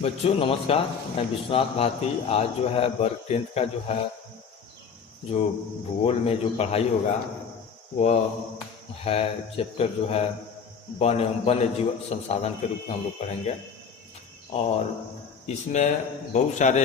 बच्चों नमस्कार। मैं विश्वनाथ भारती। आज जो है वर्ग 10th का जो भूगोल में जो पढ़ाई होगा वह है चैप्टर जो है वन एवं वन्य जीव संसाधन के रूप में हम लोग पढ़ेंगे। और इसमें बहुत सारे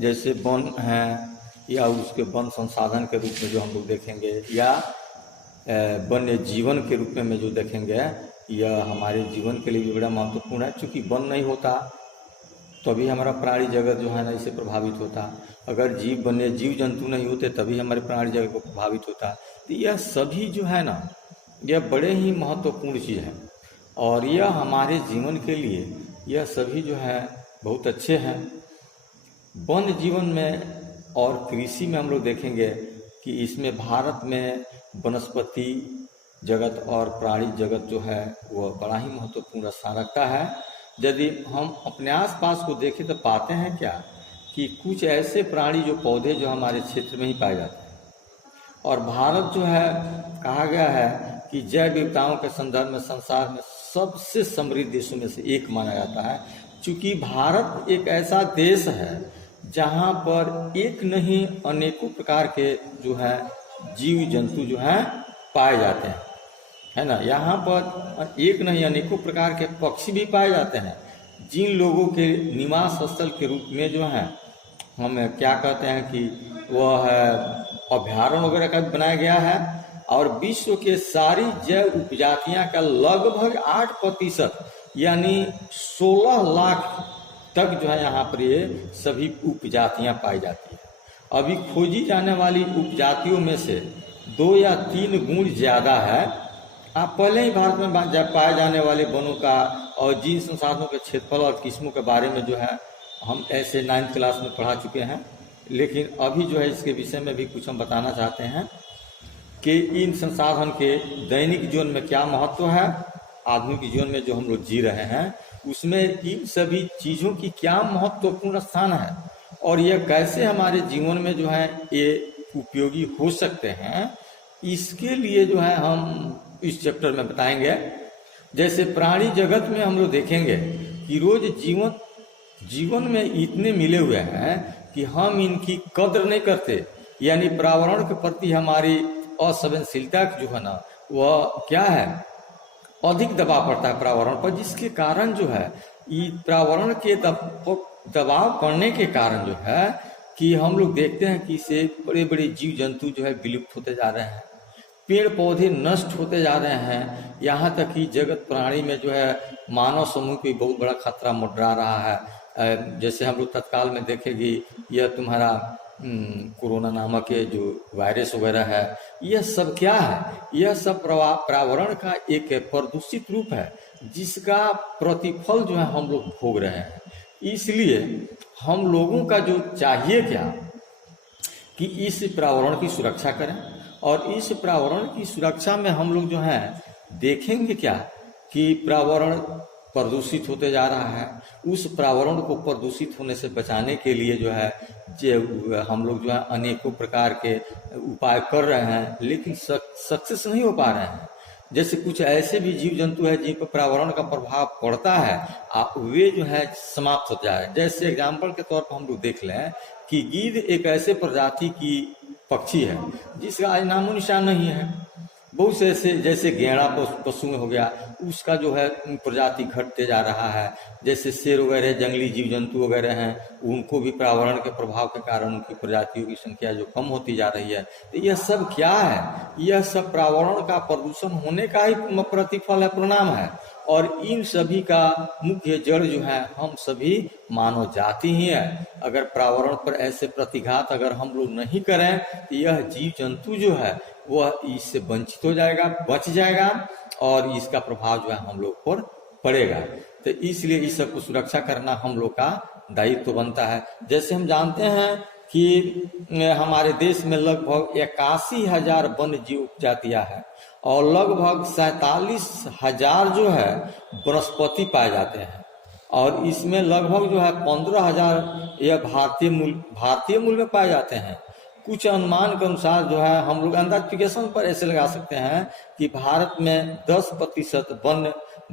जैसे वन हैं या उसके वन संसाधन के रूप में जो हम लोग देखेंगे या वन्य जीवन के रूप में जो देखेंगे, यह हमारे जीवन के लिए भी बड़ा महत्वपूर्ण है। चूँकि वन नहीं होता तभी हमारा प्राणी जगत जो है ना इससे प्रभावित होता। अगर वन्य जीव जंतु नहीं होते तभी हमारे प्राणी जगत को प्रभावित होता। तो यह सभी जो है ना यह बड़े ही महत्वपूर्ण चीज़ है और यह हमारे जीवन के लिए यह सभी जो है बहुत अच्छे हैं। वन जीवन में और कृषि में हम लोग देखेंगे कि इसमें भारत में वनस्पति जगत और प्राणी जगत जो है वह बड़ा ही महत्वपूर्ण स्थान रखता है। यदि हम अपने आसपास को देखें तो पाते हैं क्या कि कुछ ऐसे प्राणी जो पौधे जो हमारे क्षेत्र में ही पाए जाते हैं। और भारत जो है कहा गया है कि जैव विविधताओं के संदर्भ में संसार में सबसे समृद्ध देशों में से एक माना जाता है। चूँकि भारत एक ऐसा देश है जहाँ पर एक नहीं अनेकों प्रकार के जो है जीव जंतु जो हैं पाए जाते हैं, है ना। यहाँ पर एक नहीं अनेकों प्रकार के पक्षी भी पाए जाते हैं जिन लोगों के निवास स्थल के रूप में जो है हम क्या कहते हैं कि वह अभ्यारण्य वगैरह का बनाया गया है। और विश्व के सारी जैव उपजातियां का लगभग 8% यानी 16 लाख तक जो है यहाँ पर ये सभी उपजातियां पाई जाती है। अभी खोजी जाने वाली उपजातियों में से 2 या 3 गुण ज़्यादा है। आप पहले ही भारत में पाए जाने वाले वनों का और जीव संसाधनों के क्षेत्रफल और किस्मों के बारे में जो है हम ऐसे 9th क्लास में पढ़ा चुके हैं। लेकिन अभी जो है इसके विषय में भी कुछ हम बताना चाहते हैं कि इन संसाधन के दैनिक जीवन में क्या महत्व है, आधुनिक जीवन में जो हम लोग जी रहे हैं उसमें इन सभी चीज़ों की क्या महत्वपूर्ण स्थान है और यह कैसे हमारे जीवन में जो है ये उपयोगी हो सकते हैं। इसके लिए जो है हम इस चैप्टर में बताएंगे। जैसे प्राणी जगत में हम लोग देखेंगे कि रोज जीवन में इतने मिले हुए हैं कि हम इनकी कद्र नहीं करते, यानी पर्यावरण के प्रति हमारी असंवेदनशीलता जो है ना वह क्या है, अधिक दबाव पड़ता है पर्यावरण पर, जिसके कारण जो है पर्यावरण के दबाव पड़ने के कारण जो है कि हम लोग देखते हैं कि इससे बड़े बड़े जीव जंतु जो है विलुप्त होते जा रहे हैं, पेड़ पौधे नष्ट होते जा रहे हैं। यहाँ तक कि जगत प्राणी में जो है मानव समूह को बहुत बड़ा खतरा मंडरा रहा है। जैसे हम लोग तत्काल में देखेंगे यह तुम्हारा कोरोना नामक के जो वायरस वगैरह है, यह सब क्या है, यह सब पर्यावरण का एक प्रदूषित रूप है जिसका प्रतिफल जो है हम लोग भोग रहे हैं। इसलिए हम लोगों का जो चाहिए क्या कि इस पर्यावरण की सुरक्षा करें और इस पर्यावरण की सुरक्षा में हम लोग जो है देखेंगे क्या कि पर्यावरण प्रदूषित होते जा रहा है। उस पर्यावरण को प्रदूषित होने से बचाने के लिए जो है हम लोग जो है अनेकों प्रकार के उपाय कर रहे हैं लेकिन सक्सेस नहीं हो पा रहे हैं। जैसे कुछ ऐसे भी जीव जंतु है जिन पर पर्यावरण का प्रभाव पड़ता है वे जो है समाप्त हो जाए। जैसे एग्जाम्पल के तौर पर हम लोग देख लें कि गिद्ध एक ऐसे प्रजाति की पक्षी है जिसका आज नामो निशान नहीं है। बहुत से ऐसे जैसे गेंड़ा पशु में हो गया उसका जो है प्रजाति घटते जा रहा है। जैसे शेर वगैरह जंगली जीव जंतु वगैरह हैं उनको भी पर्यावरण के प्रभाव के कारण उनकी प्रजातियों की संख्या जो कम होती जा रही है। तो यह सब क्या है, यह सब पर्यावरण का प्रदूषण होने का ही प्रतिफल है, परिणाम है। और इन सभी का मुख्य जड़ जो है हम सभी मानव जाति ही है। अगर पर्यावरण पर ऐसे प्रतिघात अगर हम लोग नहीं करें तो यह जीव जंतु जो है वह इससे वंचित हो जाएगा, बच जाएगा और इसका प्रभाव जो है हम लोग पर पड़ेगा। तो इसलिए इस सब को सुरक्षा करना हम लोग का दायित्व बनता है। जैसे हम जानते हैं कि हमारे देश में लगभग 81,000 वन्य जीव उपजातियां हैं और लगभग 47,000 जो है वनस्पति पाए जाते हैं और इसमें लगभग जो है 15,000 यह भारतीय मूल में पाए जाते हैं। कुछ अनुमान के अनुसार जो है हम लोग अंदाजिफिकेशन पर ऐसे लगा सकते हैं कि भारत में 10% वन्य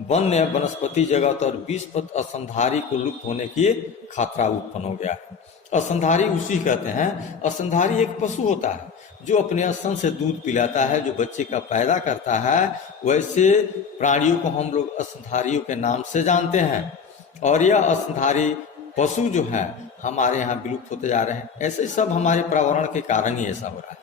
वन्य वनस्पति जगत और विश्व स्तनधारी को लुप्त होने की खतरा उत्पन्न हो गया है। स्तनधारी उसी कहते हैं। स्तनधारी एक पशु होता है जो अपने स्तन से दूध पिलाता है, जो बच्चे का पैदा करता है। वैसे प्राणियों को हम लोग स्तनधारियों के नाम से जानते हैं और यह स्तनधारी पशु जो है हमारे यहाँ विलुप्त होते जा रहे हैं। ऐसे सब हमारे पर्यावरण के कारण ही ऐसा हो रहा है।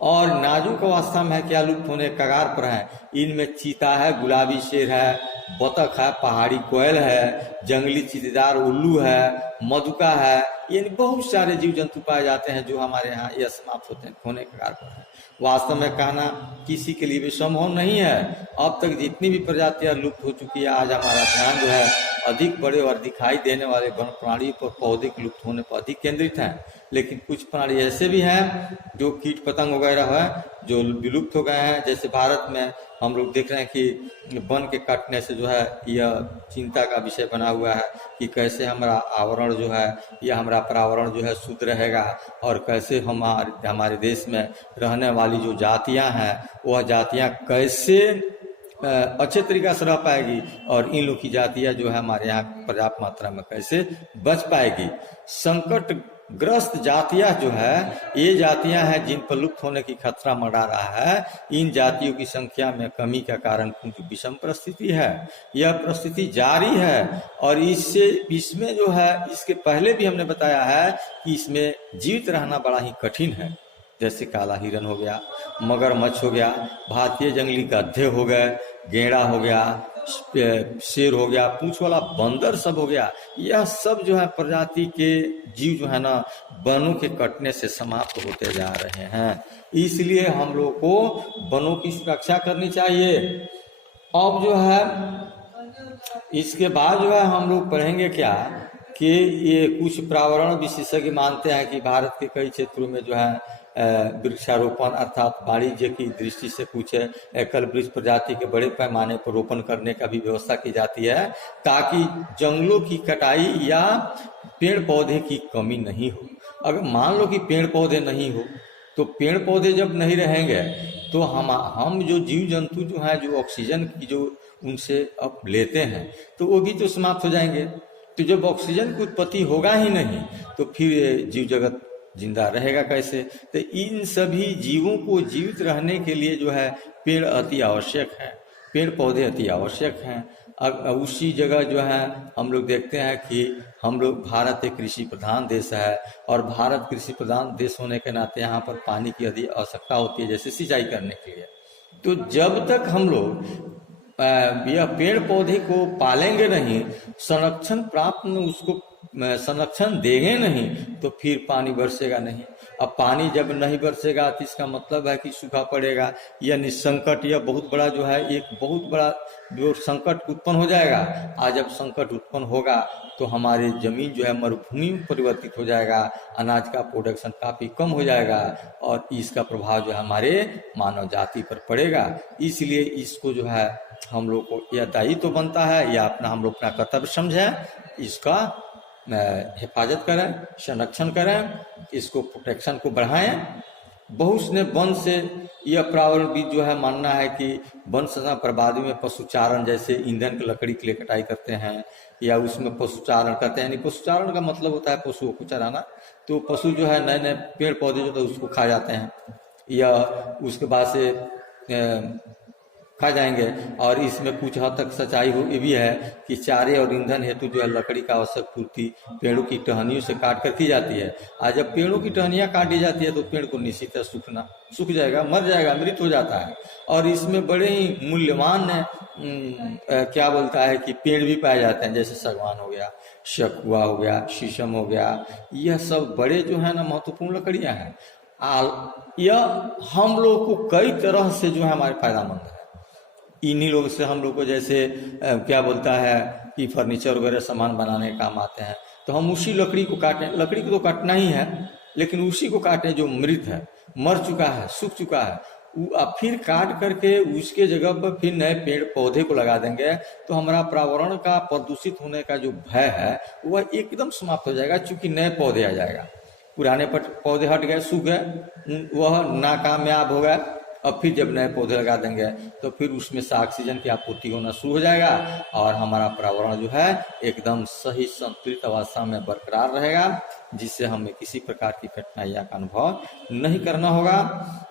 और नाजुक अवस्था में है, क्या लुप्त होने के कगार पर है। इनमें चीता है, गुलाबी शेर है, बतख है, पहाड़ी कोयल है, जंगली चीतेदार उल्लू है, मधुका है, यानी बहुत सारे जीव जंतु पाए जाते हैं जो हमारे यहाँ यह समाप्त होने के कगार पर है। वास्तव में कहना किसी के लिए भी संभव नहीं है। अब तक जितनी भी प्रजातियां लुप्त हो चुकी है, आज हमारा ध्यान जो है अधिक बड़े और दिखाई देने वाले वन प्राणी पर, पौधे के लुप्त होने पर अधिक केंद्रित हैं। लेकिन कुछ प्राणी ऐसे भी हैं जो कीट पतंग वगैरह है जो विलुप्त हो गए हैं। जैसे भारत में हम लोग देख रहे हैं कि वन के कटने से जो है यह चिंता का विषय बना हुआ है कि कैसे हमारा आवरण जो है या हमारा पर्यावरण जो है शुद्ध रहेगा और कैसे हमारे देश में रहने वाली जो जातियां हैं वह जातियां कैसे अच्छे तरीका से रह पाएगी और इन लोग की जातियां जो है हमारे यहाँ पर्याप्त मात्रा में कैसे बच पाएगी। संकट ग्रस्त जातियां जो है ये जातियां हैं जिन पर लुप्त होने की खतरा मंडरा रहा है। इन जातियों की संख्या में कमी का कारण कुछ विषम परिस्थिति है। यह परिस्थिति जारी है और इसमें जो है इसके पहले भी हमने बताया है कि इसमें जीवित रहना बड़ा ही कठिन है। जैसे काला हिरन हो गया, मगरमच्छ हो गया, भारतीय जंगली गधे हो गए, गेंडा हो गया, शेर हो गया, पूंछ वाला बंदर सब हो गया। यह सब जो है प्रजाति के जीव जो है ना वनों के कटने से समाप्त होते जा रहे हैं। इसलिए हम लोग को वनों की सुरक्षा करनी चाहिए। अब जो है इसके बाद जो है हम लोग पढ़ेंगे क्या कि ये कुछ पर्यावरण विशेषज्ञ मानते हैं कि भारत के कई क्षेत्रों में जो है वृक्षारोपण अर्थात वाणिज्य की दृष्टि से कुछ एकल वृक्ष प्रजाति के बड़े पैमाने पर रोपण करने का भी व्यवस्था की जाती है ताकि जंगलों की कटाई या पेड़ पौधे की कमी नहीं हो। अगर मान लो कि पेड़ पौधे नहीं हो तो पेड़ पौधे जब नहीं रहेंगे तो हम जो जीव जंतु जो है जो ऑक्सीजन की जो उनसे अब लेते हैं तो वो भी तो समाप्त हो जाएंगे। तो जब ऑक्सीजन की उत्पत्ति होगा ही नहीं तो फिर जीव जगत जिंदा रहेगा कैसे। तो इन सभी जीवों को जीवित रहने के लिए जो है पेड़ अति आवश्यक है, पेड़ पौधे अति आवश्यक हैं। अब उसी जगह जो है हम लोग देखते हैं कि हम लोग भारत एक कृषि प्रधान देश है और भारत कृषि प्रधान देश होने के नाते यहाँ पर पानी की अधिक आवश्यकता होती है जैसे सिंचाई करने के लिए। तो जब तक हम लोग यह पेड़ पौधे को पालेंगे नहीं, संरक्षण प्राप्त में उसको संरक्षण देंगे नहीं तो फिर पानी बरसेगा नहीं। अब पानी जब नहीं बरसेगा तो इसका मतलब है कि सूखा पड़ेगा, यानी संकट यह बहुत बड़ा जो है एक बहुत बड़ा जो संकट उत्पन्न हो जाएगा। आज जब संकट उत्पन्न होगा तो हमारी जमीन जो है मरुभूमि में परिवर्तित हो जाएगा, अनाज का प्रोडक्शन काफी कम हो जाएगा और इसका प्रभाव जो है हमारे मानव जाति पर पड़ेगा। इसलिए इसको जो है हम लोग को यह दायित्व तो बनता है या हम लोग अपना कर्तव्य समझें, इसका हिफाजत करें, संरक्षण करें, इसको प्रोटेक्शन को बढ़ाएं। बहुत ने वन से यह पर्यावरण भी जो है मानना है कि वन संसाधन बर्बादी में पशुचारण जैसे ईंधन की लकड़ी के लिए कटाई करते हैं या उसमें पशुचारण करते हैं। यानी पशुचारण का मतलब होता है पशुओं को चराना। तो पशु जो है नए नए पेड़ पौधे जो है उसको खा जाते हैं या उसके बाद से खा जाएंगे। और इसमें कुछ हद तक सच्चाई हो ये भी है कि चारे और ईंधन हेतु जो है लकड़ी का आवश्यक पूर्ति पेड़ों की टहनियों से काट कर की जाती है। आज जब पेड़ों की टहनियाँ काटी जाती है तो पेड़ को निश्चित सूख जाएगा, मर जाएगा, मृत हो जाता है। और इसमें बड़े ही मूल्यवान क्या बोलता है कि पेड़ भी पाए जाते हैं जैसे सागवान हो गया, शकुआ हो गया, शीशम हो गया। यह सब बड़े जो है ना महत्वपूर्ण लकड़ियाँ हैं। यह हम लोग को कई तरह से जो है हमारे फायदामंद है। इन्हीं लोग से हम लोग को जैसे क्या बोलता है कि फर्नीचर वगैरह सामान बनाने का काम आते हैं तो हम उसी लकड़ी को काटें। लकड़ी को तो काटना ही है लेकिन उसी को काटें जो मृत है, मर चुका है, सूख चुका है, फिर काट करके उसके जगह पर फिर नए पेड़ पौधे को लगा देंगे तो हमारा पर्यावरण का प्रदूषित होने का जो भय है वह एकदम समाप्त हो जाएगा। चूंकि नए पौधे आ जाएगा, पुराने पौधे हट गए, सूख गए, वह नाकामयाब हो गए अब फिर जब नए पौधे लगा देंगे तो फिर उसमें से ऑक्सीजन की आपूर्ति होना शुरू हो जाएगा और हमारा पर्यावरण जो है एकदम सही संतुलित अवस्था में बरकरार रहेगा, जिससे हमें किसी प्रकार की कठिनाइयां का अनुभव नहीं करना होगा।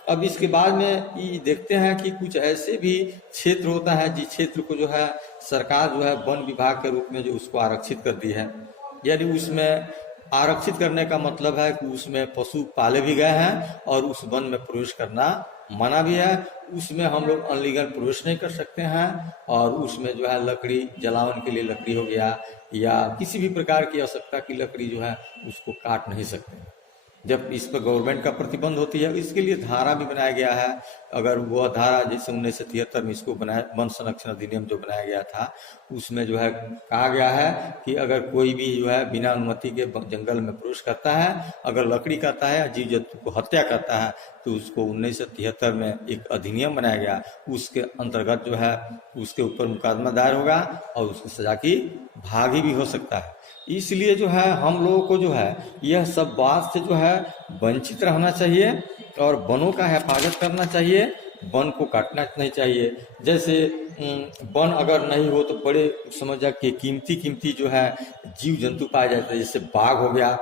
अब इसके बाद में ये देखते हैं कि कुछ ऐसे भी क्षेत्र होता है जिस क्षेत्र को जो है सरकार जो है वन विभाग के रूप में जो उसको आरक्षित कर दी है, यानी उसमें आरक्षित करने का मतलब है कि उसमें पशु पाले भी गए हैं और उस वन में प्रवेश करना मना भी है। उसमें हम लोग अनलीगल प्रवेश नहीं कर सकते हैं और उसमें जो है लकड़ी जलावन के लिए लकड़ी हो गया या किसी भी प्रकार की आवश्यकता की लकड़ी जो है उसको काट नहीं सकते। जब इस पर गवर्नमेंट का प्रतिबंध होती है, इसके लिए धारा भी बनाया गया है। अगर वह धारा जैसे 1973 में इसको बनाया, वन संरक्षण अधिनियम जो बनाया गया था, उसमें जो है कहा गया है कि अगर कोई भी जो है बिना अनुमति के जंगल में प्रवेश करता है, अगर लकड़ी करता है या जीव जंतु को हत्या करता है, तो उसको 1973 में एक अधिनियम बनाया गया, उसके अंतर्गत जो है उसके ऊपर मुकदमा दायर होगा और उसको सजा की भागी भी हो सकता है। इसलिए जो है हम लोगों को जो है यह सब बात से जो है वंचित रहना चाहिए और वनों का हिफाजत करना चाहिए, वन को काटना नहीं चाहिए। जैसे वन अगर नहीं हो तो बड़े समझ जा कि कीमती जो है जीव जंतु पाए जाते हैं, जैसे बाघ हो गया।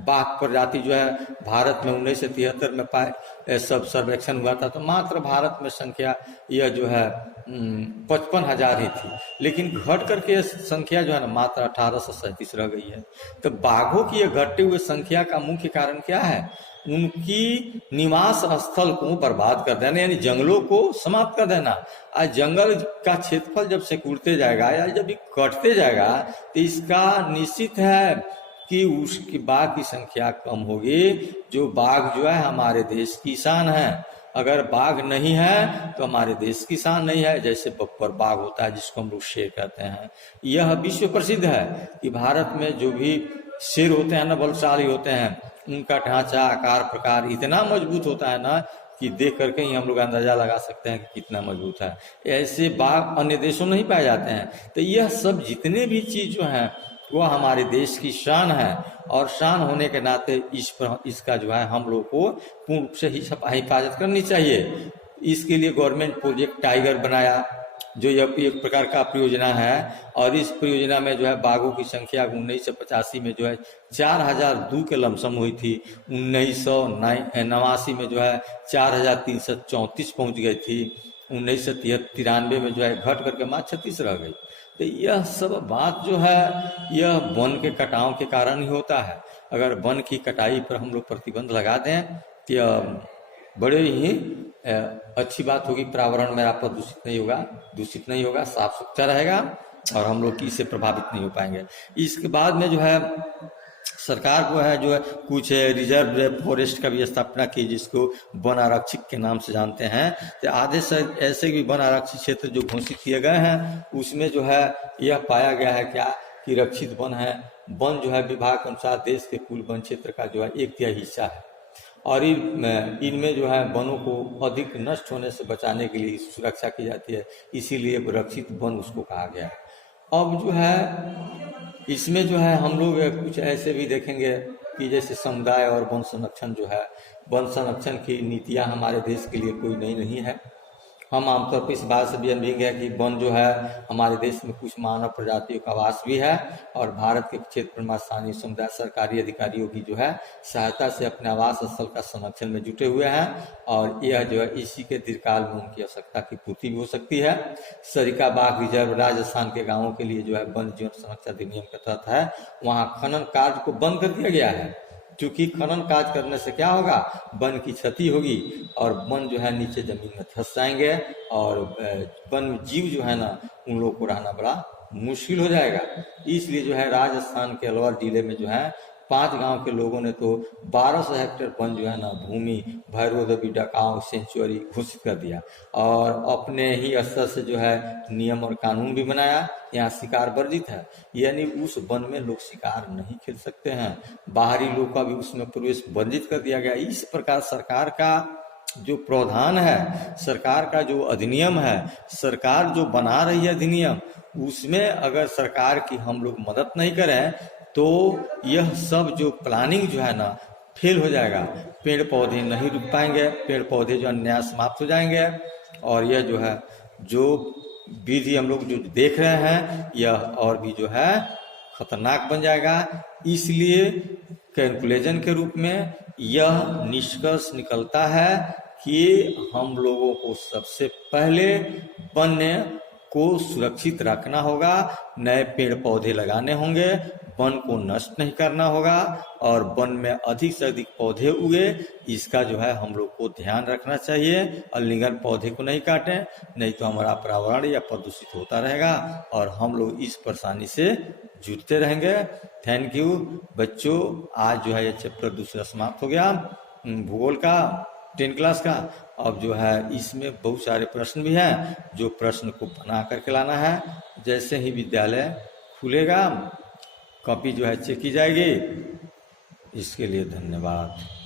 बाघ प्रजाति जो है भारत में 1973 में पाए सब सर्वेक्षण हुआ था तो मात्र भारत में संख्या यह जो है 55,000 ही थी, लेकिन घट करके संख्या जो है ना मात्र 1837 रह गई है। तो बाघों की यह घटते हुए संख्या का मुख्य कारण क्या है? उनकी निवास स्थल को बर्बाद कर देना, यानी जंगलों को समाप्त कर देना। आज जंगल का क्षेत्रफल जब सिकुड़ते जाएगा या जब ये कटते जाएगा तो इसका निश्चित है कि उसकी बाघ की संख्या कम होगी। जो बाघ जो है हमारे देश की शान है, अगर बाघ नहीं है तो हमारे देश की शान नहीं है। जैसे बब्बर बाघ होता है जिसको हम लोग शेर कहते हैं, यह विश्व प्रसिद्ध है कि भारत में जो भी शेर होते हैं ना बलशाली होते हैं, उनका ढांचा आकार प्रकार इतना मजबूत होता है ना कि देख करके ही हम लोग अंदाजा लगा सकते हैं कि कितना मजबूत है। ऐसे बाघ अन्य देशों में नहीं पाए जाते हैं। तो यह सब जितने भी चीज जो है वह हमारे देश की शान है और शान होने के नाते इसका जो है हम लोग को पूर्ण रूप से ही हिफाजत करनी चाहिए। इसके लिए गवर्नमेंट प्रोजेक्ट टाइगर बनाया, जो यह एक प्रकार का परियोजना है और इस परियोजना में जो है बाघों की संख्या 1985 में जो है 4002 के लमसम हुई थी। 1989 में जो है 4334 पहुंच गई थी। 1993 में जो है घट करके मात्र 36 रह गई। तो यह सब बात जो है यह वन के कटाव के कारण ही होता है। अगर वन की कटाई पर हम लोग प्रतिबंध लगा दें तो यह बड़े ही अच्छी बात होगी। पर्यावरण मेरा दूषित नहीं होगा, साफ सुथरा रहेगा और हम लोग इससे प्रभावित नहीं हो पाएंगे। इसके बाद में जो है सरकार को है जो है कुछ रिजर्व फॉरेस्ट का भी स्थापना की, जिसको वन आरक्षित के नाम से जानते हैं। तो आधे से ऐसे भी वन आरक्षित क्षेत्र जो घोषित किए गए हैं उसमें जो है यह पाया गया है क्या कि रक्षित वन है। वन जो है विभाग के अनुसार देश के कुल वन क्षेत्र का जो है 1/3 हिस्सा है और इनमें जो है वनों को अधिक नष्ट होने से बचाने के लिए सुरक्षा की जाती है, इसीलिए रक्षित वन उसको कहा गया है। अब जो है इसमें जो है हम लोग कुछ ऐसे भी देखेंगे कि जैसे समुदाय और वन संरक्षण जो है, वन संरक्षण की नीतियां हमारे देश के लिए कोई नई नहीं है। हम आमतौर पर इस बात से भी अनभिज्ञ है कि वन जो है हमारे देश में कुछ मानव प्रजातियों का आवास भी है और भारत के क्षेत्र में स्थानीय समुदाय सरकारी अधिकारियों की जो है सहायता से अपने आवास स्थल का संरक्षण में जुटे हुए हैं और यह जो है इसी के दीर्घकाल में उनकी आवश्यकता की पूर्ति भी हो सकती है। सरिका बाघ रिजर्व राजस्थान के गाँवों के लिए जो है वन जीवन संरक्षण अधिनियम के तहत है, वहाँ खनन कार्य को बंद कर दिया गया है। क्योंकि खनन कार्य करने से क्या होगा, वन की क्षति होगी और वन जो है नीचे जमीन में धंस जाएंगे और वन जीव जो है ना उन लोगों को रहना बड़ा मुश्किल हो जाएगा। इसलिए जो है राजस्थान के अलवर जिले में जो है 5 गांव के लोगों ने तो 1200 हेक्टेयर वन जो है ना भूमि भैरवदेवी डकाऊ सेंचुरी घोषित कर दिया और अपने ही स्तर से जो है नियम और कानून भी बनाया। यहाँ शिकार वर्जित है, यानी उस वन में लोग शिकार नहीं खेल सकते हैं, बाहरी लोग का भी उसमें प्रवेश वर्जित कर दिया गया। इस प्रकार सरकार का जो प्रावधान है, सरकार का जो अधिनियम है, सरकार जो बना रही है अधिनियम, उसमें अगर सरकार की हम लोग मदद नहीं करें तो यह सब जो प्लानिंग जो है ना फेल हो जाएगा, पेड़ पौधे नहीं रुक पाएंगे, पेड़ पौधे जो अन्याय समाप्त हो जाएंगे। और यह जो है जो विधि हम लोग जो देख रहे हैं यह और भी जो है खतरनाक बन जाएगा। इसलिए कैलकुलेशन के रूप में यह निष्कर्ष निकलता है कि हम लोगों को सबसे पहले वन्य को सुरक्षित रखना होगा, नए पेड़ पौधे लगाने होंगे, वन को नष्ट नहीं करना होगा और वन में अधिक से अधिक पौधे उगे इसका जो है हम लोग को ध्यान रखना चाहिए। अलिंगन पौधे को नहीं काटें, नहीं तो हमारा पर्यावरण या प्रदूषित होता रहेगा और हम लोग इस परेशानी से जूझते रहेंगे। थैंक यू बच्चों, आज जो है ये चैप्टर दूसरा समाप्त हो गया भूगोल का 10 क्लास का। अब जो है इसमें बहुत सारे प्रश्न भी हैं, जो प्रश्न को बना करके लाना है। जैसे ही विद्यालय खुलेगा कॉपी जो है चेक की जाएगी। इसके लिए धन्यवाद।